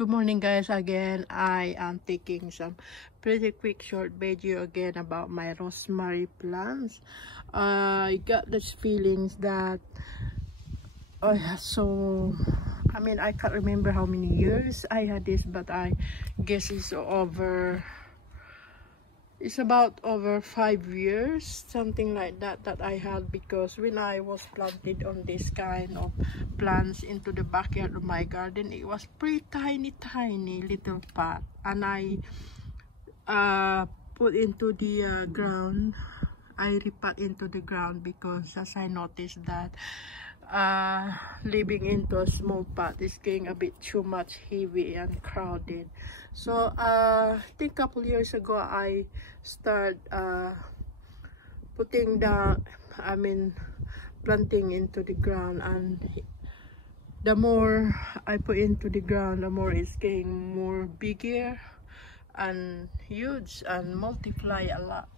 Good morning guys. Again, I am taking some pretty quick short video again about my rosemary plants. I got this feelings that I can't remember how many years I had this, but I guess it's about over 5 years, something like that, that I had, because when I was planted on this kind of plants into the backyard of my garden, it was pretty tiny little pot, and I put into the ground. I repot into the ground because as I noticed that living into a small pot is getting a bit too much heavy and crowded. So I think a couple years ago I started planting into the ground, and the more I put into the ground, the more it's getting more bigger and huge and multiply a lot.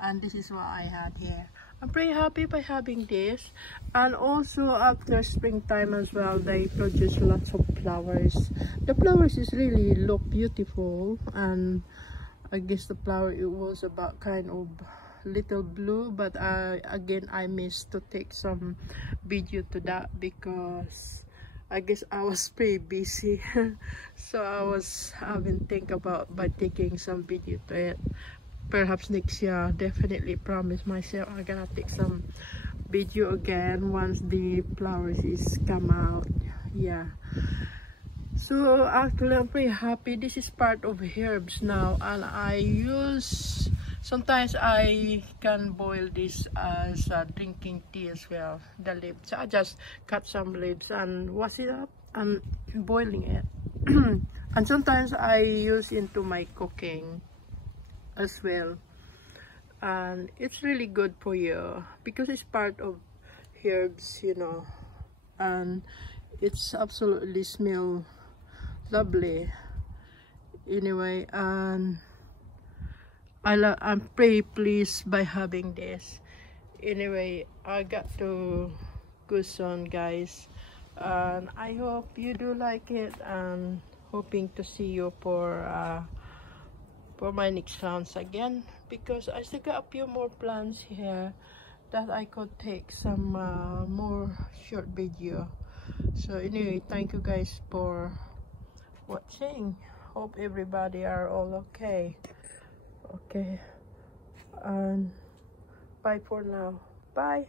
And this is what I had here. I'm pretty happy by having this. And also after springtime as well, they produce lots of flowers. The flowers is really look beautiful, and I guess the flower, it was about kind of little blue, but again I missed to take some video to that because I guess I was pretty busy. So I haven't think about by taking some video to it. Perhaps next year, definitely promise myself I'm gonna take some video again once the flowers is come out. Yeah, so actually I'm pretty happy. This is part of herbs now, and sometimes I can boil this as drinking tea as well, the leaves. I just cut some leaves and wash it up and boiling it. And sometimes I use into my cooking as well, and it's really good for you because it's part of herbs, you know, and it's absolutely smell lovely anyway. And I'm pretty pleased by having this. Anyway, I got to go soon guys, and I hope you do like it, and hoping to see you for my next rounds again, because I still got a few more plants here that I could take some more short video. So anyway, thank you guys for watching. Hope everybody are all okay, and bye for now. Bye.